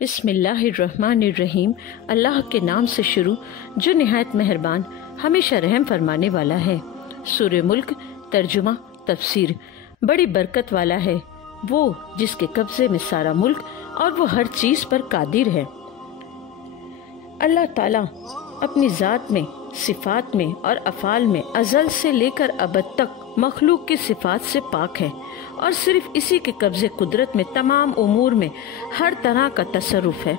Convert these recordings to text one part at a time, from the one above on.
बिस्मिल्लाहिर्रहमानिर्रहीम। अल्लाह के नाम से शुरू जो निहायत मेहरबान हमेशा रहम फरमाने वाला है। सूरह मुल्क तर्जुमा तफसीर। बड़ी बरकत वाला है वो जिसके कब्जे में सारा मुल्क और वो हर चीज पर कादिर है। अल्लाह ताला अपनी ज़ात में, सिफात में और अफ़ाल में अज़ल से लेकर अबद तक मखलूक की सिफात से पाक है और सिर्फ इसी के कब्ज़े कुदरत में तमाम उमूर में हर तरह का तसर्रुफ़ है।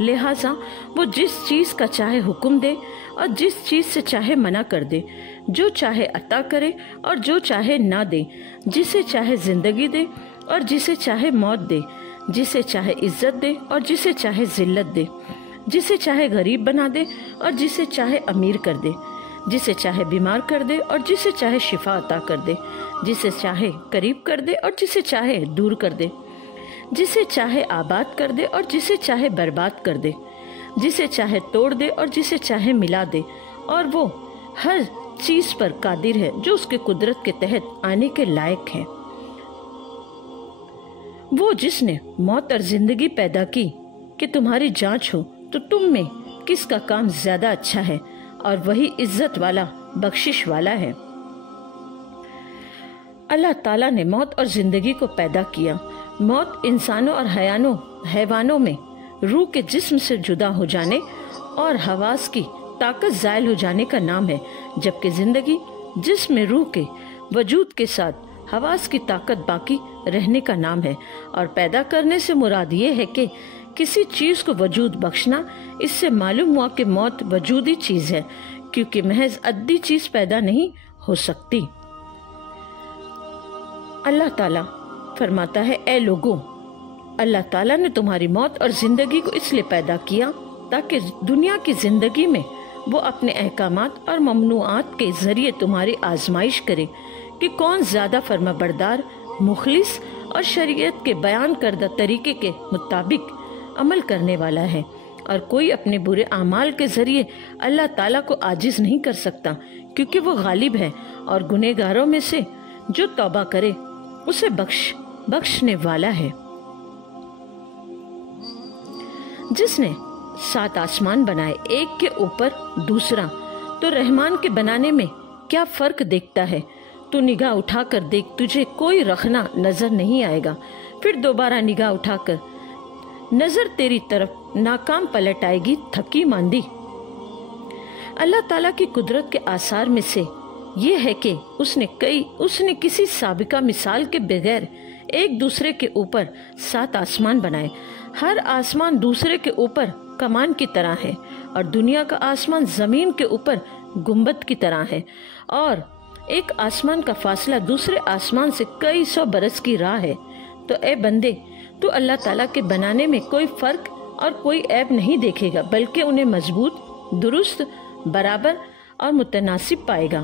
लिहाजा वो जिस चीज़ का चाहे हुक्म दे और जिस चीज़ से चाहे मना कर दे, जो चाहे अता करे और जो चाहे ना दे, जिसे चाहे ज़िंदगी दे और जिसे चाहे मौत दे, जिसे चाहे इज्जत दे और जिसे चाहे ज़िल्लत दे, जिसे चाहे गरीब बना दे और जिसे चाहे अमीर कर दे, जिसे चाहे बीमार कर दे और जिसे चाहे शिफा अता कर दे, जिसे चाहे करीब कर दे और जिसे चाहे दूर कर दे, जिसे चाहे आबाद कर दे और जिसे चाहे बर्बाद कर दे, जिसे चाहे तोड़ दे और जिसे चाहे मिला दे, और वो हर चीज पर कादिर है जो उसके कुदरत के तहत आने के लायक है। वो जिसने मौत और जिंदगी पैदा की कि तुम्हारी जांच हो तो तुम में किसका काम ज्यादा अच्छा है, और वही इज्जत वाला बख्शिश वाला है। अल्लाह ताला ने मौत और जिंदगी को पैदा किया। मौत इंसानों और हैवानों में रूह के जिस्म से जुदा हो जाने और हवास की ताकत ज़ायल हो जाने का नाम है, जबकि जिंदगी जिस्म में रूह के वजूद के साथ हवास की ताकत बाकी रहने का नाम है। और पैदा करने से मुराद ये है कि किसी चीज को वजूद बख्शना। इससे मालूम हुआ कि मौत वजूदी चीज है, क्योंकि महज अद्दी चीज पैदा नहीं हो सकती। अल्लाह ताला फरमाता है, ए लोगों, अल्लाह ताला ने तुम्हारी मौत और जिंदगी को इसलिए पैदा किया ताकि दुनिया की जिंदगी में वो अपने अहकामात और ममनुआत के जरिए तुम्हारी आजमाइश करे कि कौन ज्यादा फर्माबरदार, मुखलिस और शरीयत के बयान करदा तरीके के मुताबिक अमल करने वाला है। और कोई अपने बुरे आमाल के जरिए अल्लाह ताला को आजिज नहीं कर सकता, क्योंकि वो गालिब है और गुनहगारों में से जो तौबा करे उसे बख्शने वाला है। जिसने 7 आसमान बनाए एक के ऊपर दूसरा, तो रहमान के बनाने में क्या फर्क देखता है? तू निगाह उठाकर देख, तुझे कोई रखना नजर नहीं आएगा। फिर दोबारा निगाह उठाकर नजर तेरी तरफ नाकाम पलट आएगी, थकी मांदी। अल्लाह ताला की कुदरत के आसार में से ये है कि उसने किसी साबिका मिसाल के बगैर एक दूसरे के ऊपर 7 आसमान बनाए। हर आसमान दूसरे के ऊपर कमान की तरह है और दुनिया का आसमान जमीन के ऊपर गुंबद की तरह है, और एक आसमान का फासला दूसरे आसमान से कई 100 बरस की राह है। तो ए बंदे, तू अल्लाह ताला के बनाने में कोई फर्क और कोई ऐब नहीं देखेगा, बल्कि उन्हें मजबूत, दुरुस्त, बराबर और मुतनासिब पाएगा।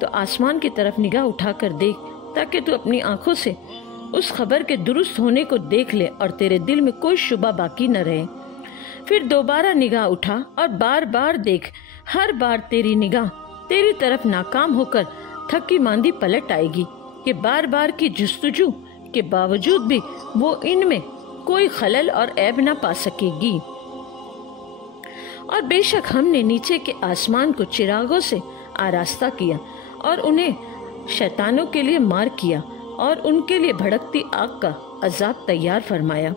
तो आसमान की तरफ निगाह उठाकर देख, ताकि तू अपनी आंखों से उस खबर के दुरुस्त होने को देख ले और तेरे दिल में कोई शुबा बाकी न रहे। फिर दोबारा निगाह उठा और बार बार देख। हर बार तेरी निगाह तेरी तरफ नाकाम होकर थकी मांदी पलट आएगी कि बार बार की जुस्तजू के बावजूद भी वो इनमें कोई खलल और ऐब ना पा सकेगी। और बेशक हमने नीचे के आसमान को चिरागों से आरास्ता किया और उन्हें शैतानों के लिए मार किया और उनके लिए भड़कती आग का अजाब तैयार फरमाया।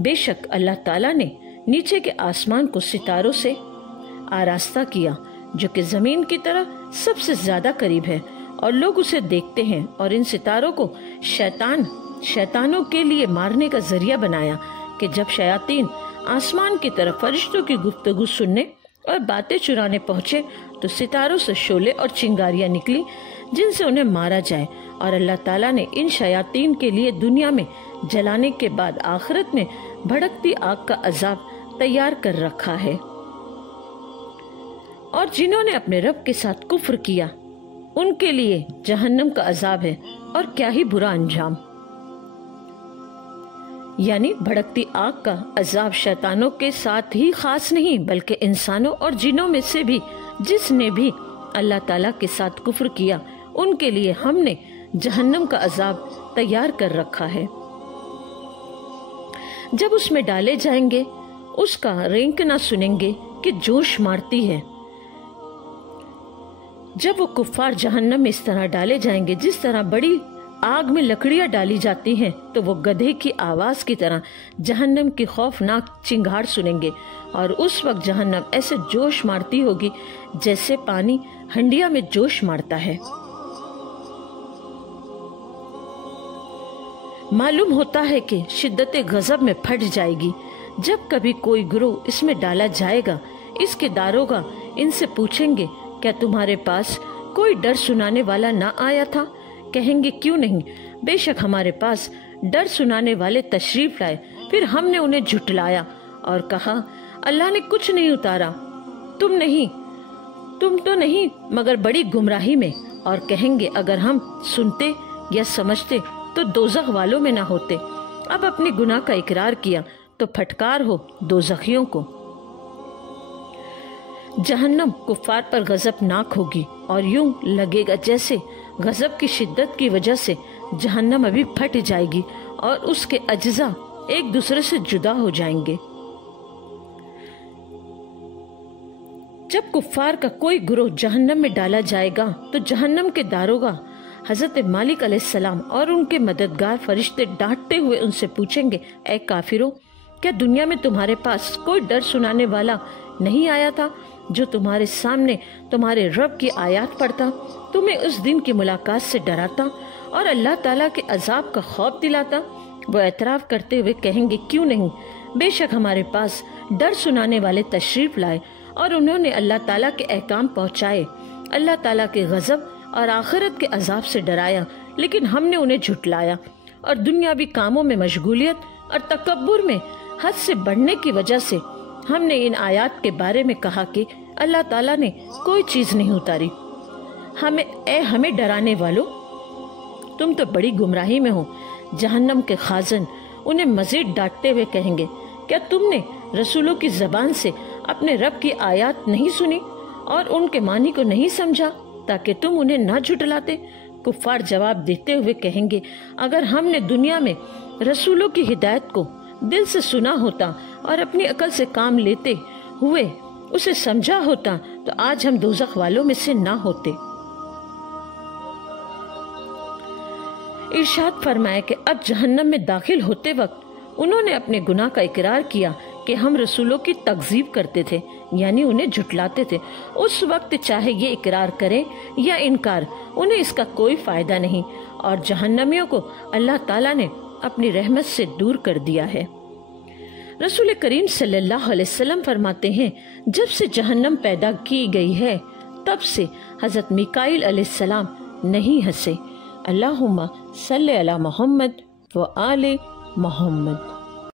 बेशक अल्लाह ताला ने नीचे के आसमान को सितारों से आरास्ता किया, जो कि जमीन की तरह सबसे ज्यादा करीब है, और लोग उसे देखते हैं। और इन सितारों को शैतानों के लिए मारने का जरिया बनाया कि जब शयातीन आसमान की तरफ फरिश्तों की गुफ्तगू सुनने और बातें चुराने पहुंचे, तो सितारों से शोले और चिंगारियां निकली जिनसे उन्हें मारा जाए। और अल्लाह ताला ने इन शयातीन के लिए दुनिया में जलाने के बाद आखिरत में भड़कती आग का अजाब तैयार कर रखा है। और जिन्होंने अपने रब के साथ कुफ्र किया, उनके लिए जहन्नम का अजाब है, और क्या ही बुरा अंजाम। यानी भड़कती आग का अजाब शैतानों के साथ ही खास नहीं, बल्कि इंसानों और जिनों में से भी जिसने भी अल्लाह ताला के साथ कुफ्र किया, उनके लिए हमने जहन्नम का अजाब तैयार कर रखा है। جب اس میں ڈالے جائیں گے اس کا رینکنا سنیں گے کہ جوش مارتی ہے۔ جب وہ کفار جہنم میں اس طرح ڈالے جائیں گے جس طرح بڑی آگ میں لکڑیاں ڈالی جاتی ہیں، تو وہ گدھے کی آواز کی طرح جہنم کی خوفناک چنگھاڑ سنیں گے، اور اس وقت جہنم ایسے جوش مارتی ہوگی جیسے پانی ہنڈیا میں جوش مارتا ہے۔ معلوم ہوتا ہے کہ شدت غضب میں پھٹ جائے گی۔ جب کبھی کوئی گروہ اس میں ڈالا جائے گا، اس کے داروغہ ان سے پوچھیں گے کیا تمہارے پاس کوئی ڈر سنانے والا نہ آیا تھا؟ کہیں گے کیوں نہیں، بے شک ہمارے پاس ڈر سنانے والے تشریف لائے۔ پھر ہم نے انہیں جھٹلایا اور کہا اللہ نے کچھ نہیں اتارا، تم تو نہیں مگر بڑی گمراہی میں۔ اور کہیں گے اگر ہم سنتے یا سمجھتے تو دوزخ والوں میں نہ ہوتے۔ اب اپنی گناہ کا اقرار کیا تو پھٹکار ہو دوزخیوں کو۔ جہنم کفار پر غضب ناک ہوگی اور یوں لگے گا جیسے غضب کی شدت کی وجہ سے جہنم ابھی پھٹ جائے گی اور اس کے اجزاء ایک دوسرے سے جدا ہو جائیں گے۔ جب کفار کا کوئی گروہ جہنم میں ڈالا جائے گا تو جہنم کے داروغہ حضرت مالک علیہ السلام اور ان کے مددگار فرشتے ڈانٹتے ہوئے ان سے پوچھیں گے اے کافروں، کیا دنیا میں تمہارے پاس کوئی ڈر سنانے والا نہیں آیا تھا جو تمہارے سامنے تمہارے رب کی آیات پڑھتا، تمہیں اس دن کی ملاقات سے ڈراتا اور اللہ تعالیٰ کے عذاب کا خوف دلاتا؟ وہ اعتراف کرتے ہوئے کہیں گے کیوں نہیں، بے شک ہمارے پاس ڈر سنانے والے تشریف لائے اور انہوں نے اللہ تعالیٰ کے احکام پہنچائے، اللہ تعالیٰ کے غضب اور آخرت کے عذاب سے ڈرایا، لیکن ہم نے انہیں جھٹلایا اور دنیاوی کاموں میں مشغولیت اور تکبر میں حد سے بڑھنے کی وجہ سے ہم نے ان آیات کے بارے میں کہا کہ اللہ تعالیٰ نے کوئی چیز نہیں اتاری۔ ہمیں ڈرانے والوں، تم تو بڑی گمراہی میں ہو۔ جہنم کے خازن انہیں مزید ڈانٹتے ہوئے کہیں گے کیا تم نے رسولوں کی زبان سے اپنے رب کی آیات نہیں سنی اور ان کے معنی کو نہیں سمجھا تاکہ تم انہیں نہ جھٹلاتے؟ کفار جواب دیتے ہوئے کہیں گے اگر ہم نے دنیا میں رسولوں کی ہدایت کو دل سے سنا ہوتا اور اپنی عقل سے کام لیتے ہوئے اسے سمجھا ہوتا تو آج ہم دوزخ والوں میں سے نہ ہوتے۔ ارشاد فرمایا کہ اب جہنم میں داخل ہوتے وقت انہوں نے اپنے گناہ کا اقرار کیا کہ ہم رسولوں کی تکذیب کرتے تھے، یعنی انہیں جھٹلاتے تھے۔ اس وقت چاہے یہ اقرار کریں یا انکار، انہیں اس کا کوئی فائدہ نہیں، اور جہنمیوں کو اللہ تعالیٰ نے اپنی رحمت سے دور کر دیا ہے۔ رسول کریم صلی اللہ علیہ وسلم فرماتے ہیں جب سے جہنم پیدا کی گئی ہے تب سے حضرت میکائیل علیہ السلام نہیں ہنسے۔ اللہم صلی علی محمد و آل محمد۔